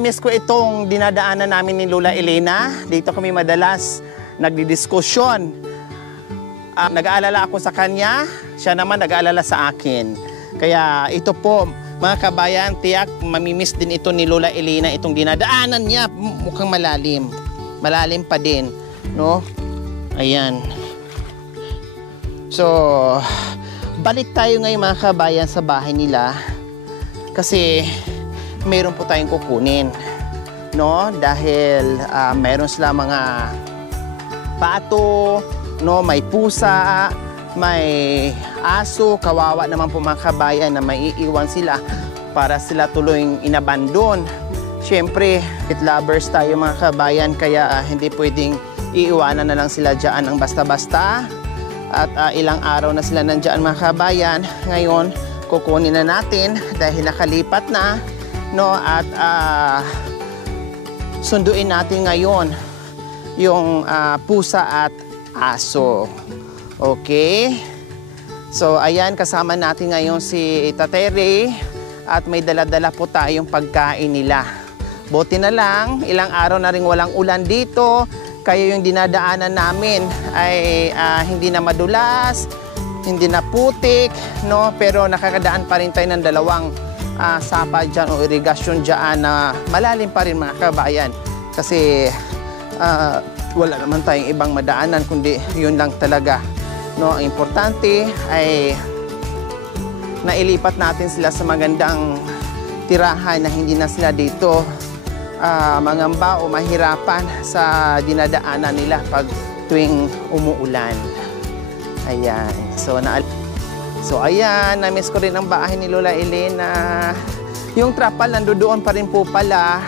Miss ko itong dinadaanan namin ni Lola Elena. Dito kami madalas nagdidiskusyon. Nag-aalala ako sa kanya, siya naman nag-aalala sa akin. Kaya ito po, mga kabayan, tiyak mamimiss din ito ni Lola Elena, itong dinadaanan niya. Mukhang malalim. Malalim pa din, no? Ayan. So, balik tayo ngayon mga kabayan sa bahay nila. Kasi mayroon po tayong kukunin, no? Dahil mayroon sila mga pato, no? May pusa, may aso, kawawa naman po mga kabayan na maiiwan sila para sila tuloy inabandon. Siyempre, pet lovers tayo mga kabayan, kaya hindi pwedeng iiwanan na lang sila dyan ng basta-basta. At ilang araw na sila nandyan mga kabayan. Ngayon, kukunin na natin dahil nakalipat na, no? At sunduin natin ngayon yung pusa at aso. Okay? So, ayan, kasama natin ngayon si Tatere at may dala-dala po tayong pagkain nila. Buti na lang, ilang araw na rin walang ulan dito, kaya yung dinadaanan namin ay hindi na madulas, hindi na putik, no? Pero nakakadaan pa rin tayo ng dalawang sapa dyan o irigasyon dyan na malalim pa rin mga kabayan. Kasi wala naman tayong ibang madaanan kundi yun lang talaga, no? Ang importante ay nailipat natin sila sa magandang tirahan na hindi na sila dito mangamba o mahirapan sa dinadaanan nila pag tuwing umuulan. Ayan. So ayan, na-miss ko rin ang bahay ni Lola Elena. Yung trapal nandoon pa rin po pala,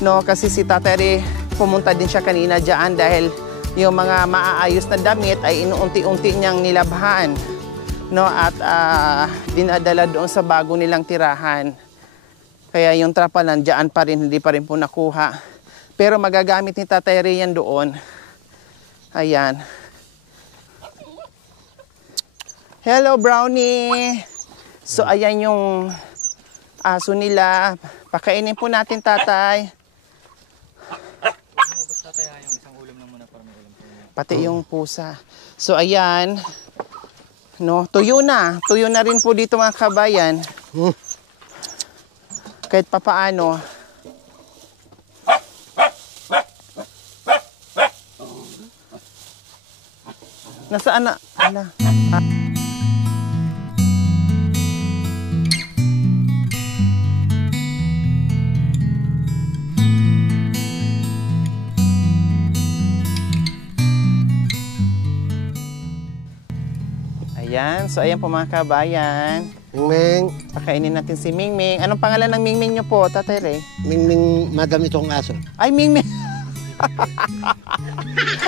no? Kasi si Tatere pumunta din siya kanina dyan dahil yung mga maaayos na damit ay inuunti-unti niyang nilabhan, no? At dinadala doon sa bago nilang tirahan. Kaya yung trapal nandiyan pa rin, hindi pa rin po nakuha. Pero magagamit ni Tatere yan doon. Ayan. Hello, Brownie! So, ayan yung aso nila. Pakainin po natin, tatay. Pati yung pusa. So, ayan. No, tuyo na. Tuyo na rin po dito mga kabayan. Kahit papaano. Nasaan na? Ala. Ayan. So, ayan po mga kabayan. Mingming. Pakainin natin si Mingming. Anong pangalan ng Mingming nyo po, Tatere? Mingming, madam itong aso. Ay, Mingming.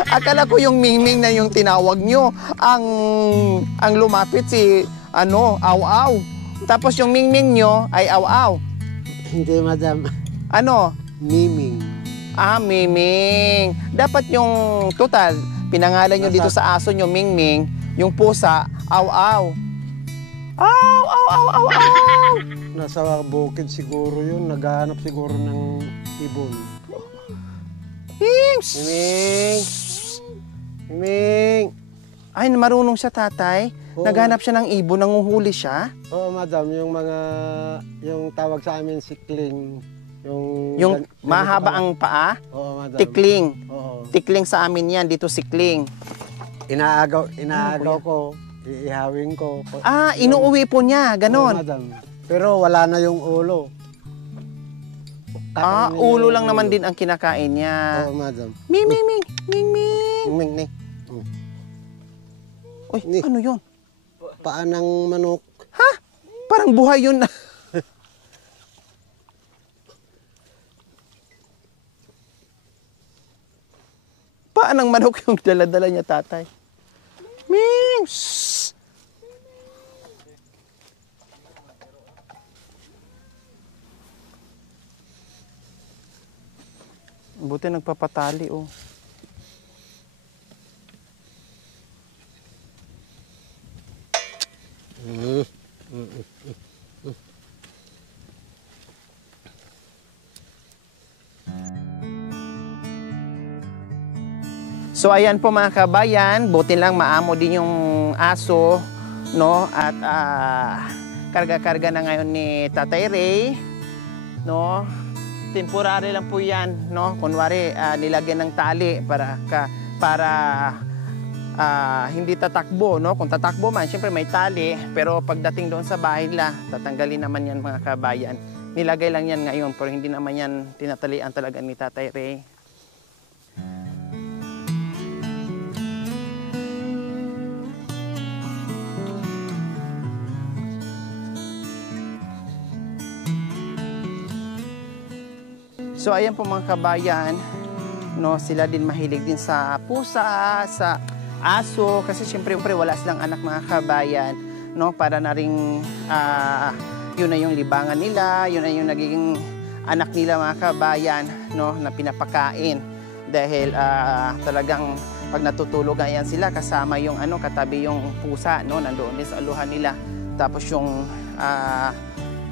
Akala ko yung Mingming na yung tinawag nyo. Ang lumapit si, Aw-Aw. Tapos yung Mingming nyo ay Aw-Aw. Hindi, madam. Ano? Miming. Miming. Dapat yung total, pinangalan nyo dito sa aso nyo, Mingming. Yung pusa, Aw-Aw. Aw, aw, aw, aw, aw! Nasa bukid siguro yun. Naghahanap siguro ng ibon. Ming! Miming! Miming! Ay, marunong siya, tatay. Oo. Naghanap siya ng ibon, nanguhuli siya. Oo, madam. Yung tawag sa amin, sikling. Yung mahaba ang paa, Oo, madam. tikling. Oo. Tikling sa amin yan, dito sikling. Inaagaw ko. Iihawin ko. Inuuwi po niya, ganon. Oo, madam. Pero wala na yung ulo. Ulo lang naman din ang kinakain niya. Oo, madam. Ming. Ming, ni. Uy, ano yun? Paa ng manok. Ha? Parang buhay yun. Paa ng manok yung dala-dala niya, tatay. Ming! Shhh! Buti nagpapatali, oh. So ayan po mga kabayan, buti lang maamo din yung aso, no? At karga-karga na ngayon ni Tatay Ray, no? Temporary lang po 'yan, no? Kunwari nilagyan ng tali para hindi tatakbo, no? Kung tatakbo man, syempre may tali, pero pagdating doon sa bahay nila, tatanggalin naman 'yan mga kabayan. Nilagay lang 'yan ngayon, pero hindi naman 'yan tinatalian talaga ni Tatay Ray. So ayan po mga kabayan, no, sila din mahilig din sa pusa, sa aso, kasi syempre wala silang anak mga kabayan, no, para na ring yun na yung libangan nila, yun na yung nagiging anak nila mga kabayan, no, na pinapakain. Dahil talagang pag natutulog ayan sila, kasama yung katabi yung pusa, no, nandoon din sa aluhan nila. Tapos yung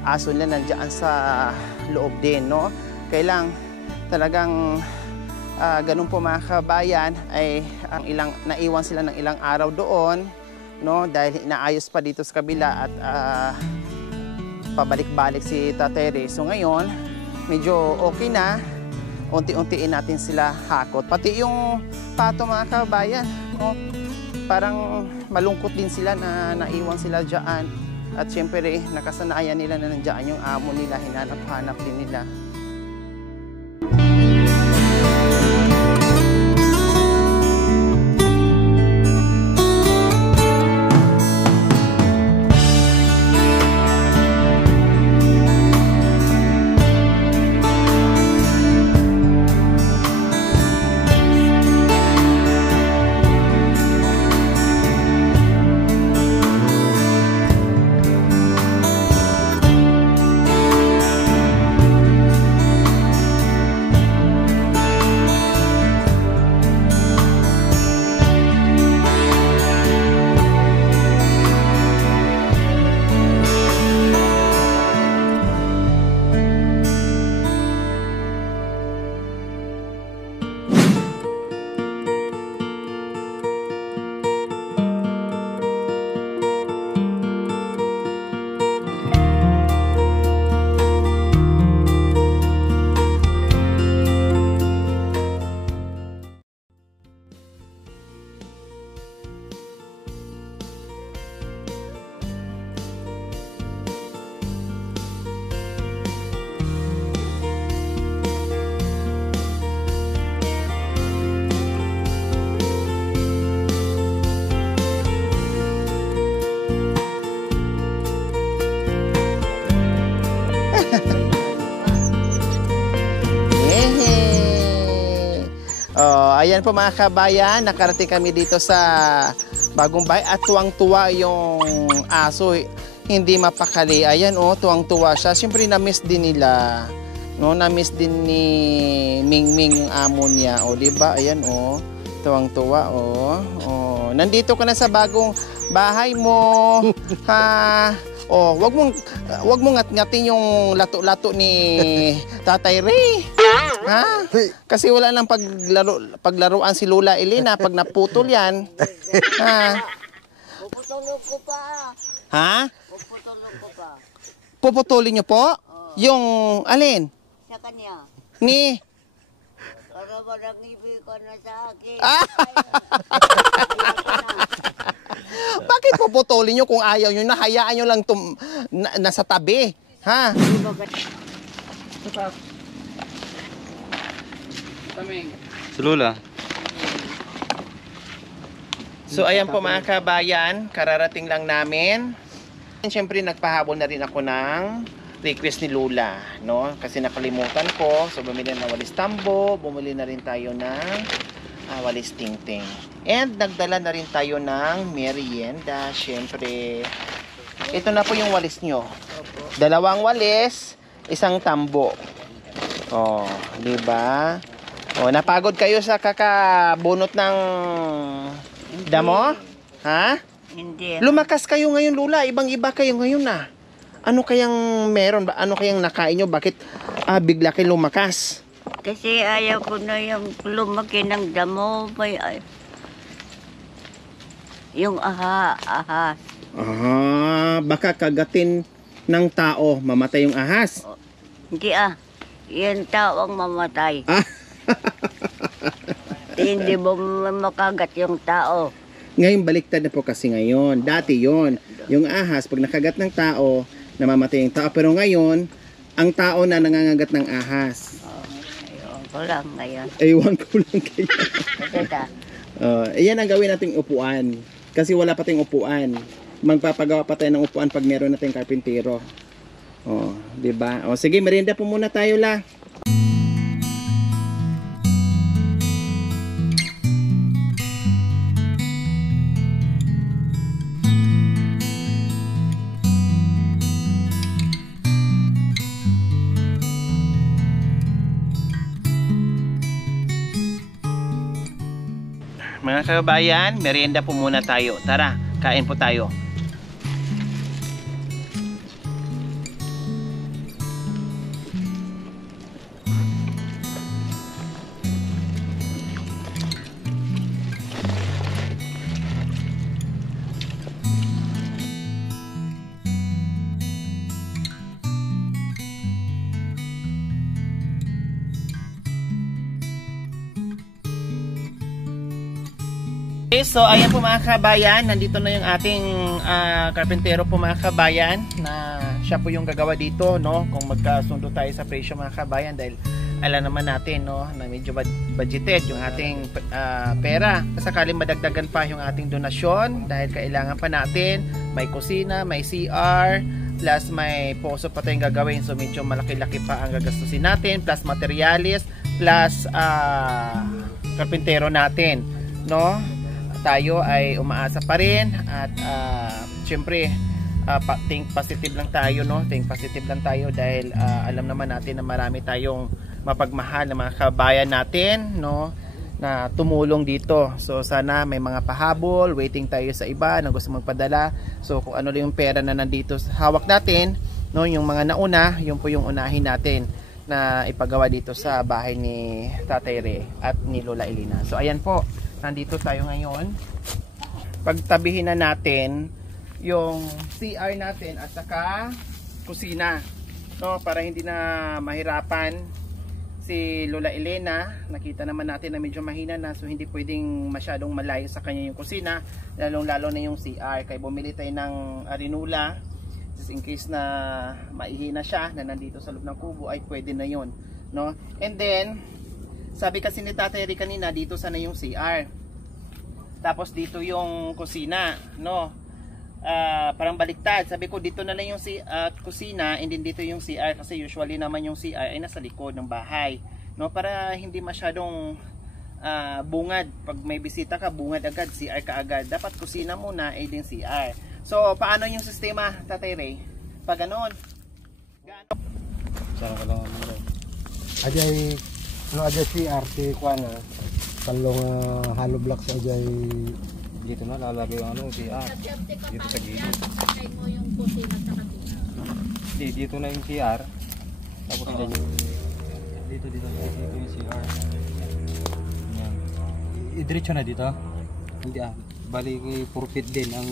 aso nila nandiyan sa loob din, no. Kailang talagang ganun po mga kabayan ay naiwan sila ng ilang araw doon, no, dahil inaayos pa dito sa kabila at pabalik-balik si Tatay Ray. So ngayon medyo okay na, unti-untiin natin sila hakot. Pati yung pato mga kabayan, no, parang malungkot din sila na naiwan sila dyan. At syempre nakasanayan nila na nandiyan yung amo nila, hinanap-hanap din nila. Ayan po mga kabayan, nakarating kami dito sa Bagong Bahay at tuwang-tuwa yung aso. Hindi mapakali. Ayan tuwang-tuwa siya. Siyempre na-miss din nila. No, na-miss din ni Mingming yung amo niya. O, di ba? Ayan tuwang-tuwa. Nandito ka na sa bagong bahay mo. Ha? Wag mong ngat-ngatin yung lato-lato ni Tatay Ray. Ha? Kasi wala nang paglaruan si Lola Elena pag naputol yan. Ha? Puputulog ko pa. Ha? Puputulog ko pa. Puputulin niyo po? Yung alin? Sa kanya. Ni? Para ba nag-ibig ka na sa akin? Bakit puputulin niyo kung ayaw niyo na? Hayaan niyo lang nasa tabi. Ha? Si Lola. So ayan po mga kabayan, kararating lang namin. Siyempre nagpahabol na rin ako ng request ni Lola, no? Kasi nakalimutan ko. So bumili na walis tambo, bumili na rin tayo ng walis tingting. And nagdala na rin tayo ng merienda. Siyempre, ito na po yung walis nyo. 2 walis, 1 tambo. Di ba? Napagod kayo sa kakabunot ng damo? Ha? Hindi. Lumakas kayo ngayon, Lola. Ibang-iba kayo ngayon na. Ano kayang meron ba? Ano kayang nakain nyo? Bakit bigla kayo lumakas? Kasi ayaw ko na yung lumaki ng damo. Yung ahas. Baka kagatin ng tao, mamatay yung ahas. Hindi yan tao ang mamatay. Ah. Hindi mo makagat yung tao. Ngayon baliktad na po kasi ngayon. Dati yon, yung ahas pag nakagat ng tao, namamatay yung tao. Pero ngayon, ang tao na nangangagat ng ahas. Ayun ko lang ngayon. Ewan ko lang kayo. Kasi Iyan ang gawin nating upuan. Kasi wala pa tayong upuan. Magpapagawa pa tayo ng upuan pag meron nating karpintero. Oh, 'di ba? O sige, merienda po muna tayo la. Mga kababayan, merienda po muna tayo. Tara, kain po tayo. Okay, so ayan po mga kabayan, nandito na yung ating karpentero po mga kabayan na siya po yung gagawa dito, no? Kung magkasundo tayo sa presyo mga kabayan dahil alam naman natin, no, na medyo budgeted yung ating pera. Sakaling madagdagan pa yung ating donasyon dahil kailangan pa natin may kusina, may CR, plus may poso pa tayong gagawin, so medyo malaki-laki pa ang gagastusin natin, plus materialis, plus karpentero natin, no? Tayo ay umaasa pa rin at syempre think positive lang tayo, no? Think positive lang tayo dahil alam naman natin na marami tayong mapagmahal na mga kabayan natin, no, na tumulong dito. So sana may mga pahabol, waiting tayo sa iba na gusto magpadala. So kung ano lang yung pera na nandito sa hawak natin, no, yung mga nauna, yun po yung unahin natin na ipagawa dito sa bahay ni Tatay Ray at ni Lola Elena. So ayan po, nandito tayo ngayon. Pagtabihin na natin yung CR natin at saka kusina, no, para hindi na mahirapan si Lola Elena. Nakita naman natin na medyo mahina na, so hindi pwedeng masyadong malayo sa kanya yung kusina, lalong lalo na yung CR. Kaya bumili tayo ng arinula just in case na maihina siya na nandito sa loob ng kubo, ay pwede na yun, no. And then sabi kasi ni Tatay Ray kanina, dito sana yung CR. Tapos dito yung kusina, no? Parang baliktad. Sabi ko dito na lang yung kusina and then dito yung CR kasi usually naman yung CR ay nasa likod ng bahay, no? Para hindi masyadong bungad. Pag may bisita ka, bungad agad, CR ka agad. Dapat kusina muna ay din CR. So, paano yung sistema, Tatay Ray? Pag ganon. Sarang ka lang ano. Ajay, ano ajay CR, si Kwana, talong hollow blocks ajay. Dito na lalagay yung ano, CR. Dito sa gilid. Dito na yung CR. Tapos dito yung CR. Yan. Idiretso na dito? Hindi bali 4 feet din ang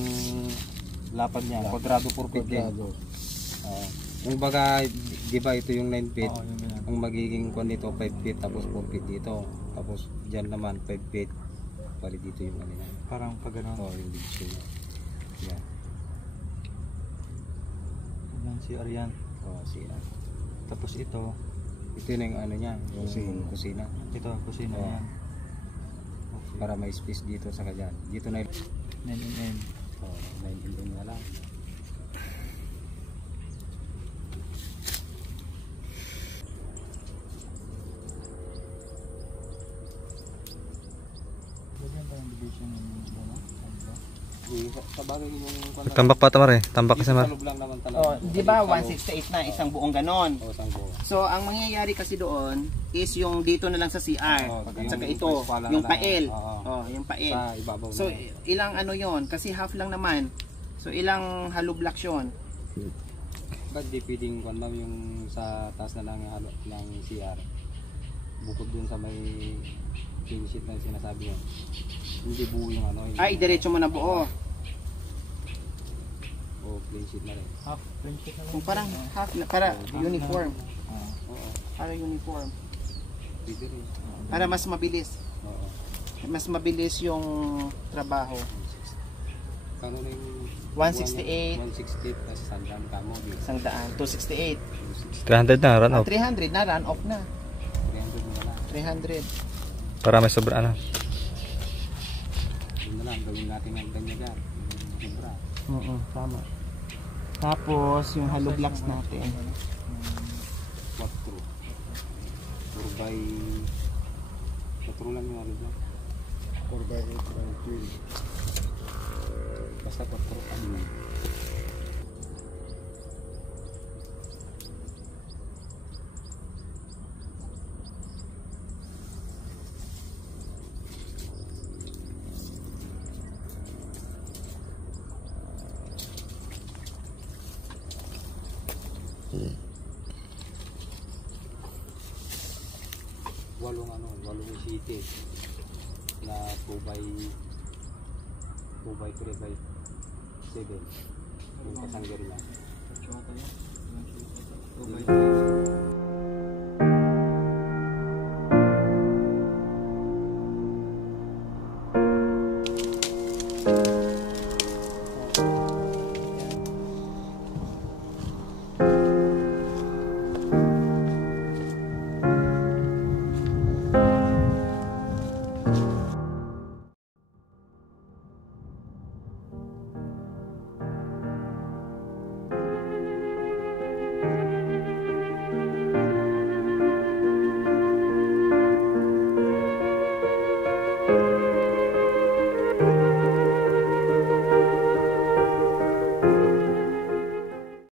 lapad niya. Kwadrado 4 feet din. Yung baga, di ba ito yung 9 feet? Ang magiging kwan dito 5 feet tapos 4 feet dito. Tapos dyan naman 5 feet. Bali dito yung kanina. Parang pag gano'n. Oo, yung division. Yan. Yan si Arian. Oo, CR. Tapos ito na yung ano niya, yung kusina. Ito, kusina yan. Okay. Para may space dito sa kanyan. Dito na yung 9mm. Oo, 9mm na lang. Tambak pa tamar eh. Tambak kasi mar. Di ba 168 na isang buong ganon. Isang buo. So ang mangyayari kasi doon is yung dito na lang sa CR. At saka ito, yung pael. Yung pael. So ilang ano yon? Kasi half lang naman. So ilang hollow blocks yun? Ba't di pwedeng kwan ma'am yung sa taas na lang ng CR? bukod dun sa may clean sheet na sinasabi yan. Hindi buo yung ano. Ay, diretso mo na buo. O clean sheet na rin. Half, clean sheet na Kung parang half na, para uniform. Oo. Para uniform. Pwede rin. Para mas mabilis. Oo. Mas mabilis yung trabaho. Kano na yung 168. 160 plus sandam kamo. 268. 300 na, run off. 300 na, run off na. 300 mo na lang. 300. Para may sobra ano. Yun na lang, gawin natin ng ganyan. Sobra. Oo, tama. Tapos, yung hollow blocks natin. 4. 4 by 4 lang yung alib lang. 4x8 by 12. Basta 4 ano. Walong city na 2 by 3 by 7 yung kasangger niya.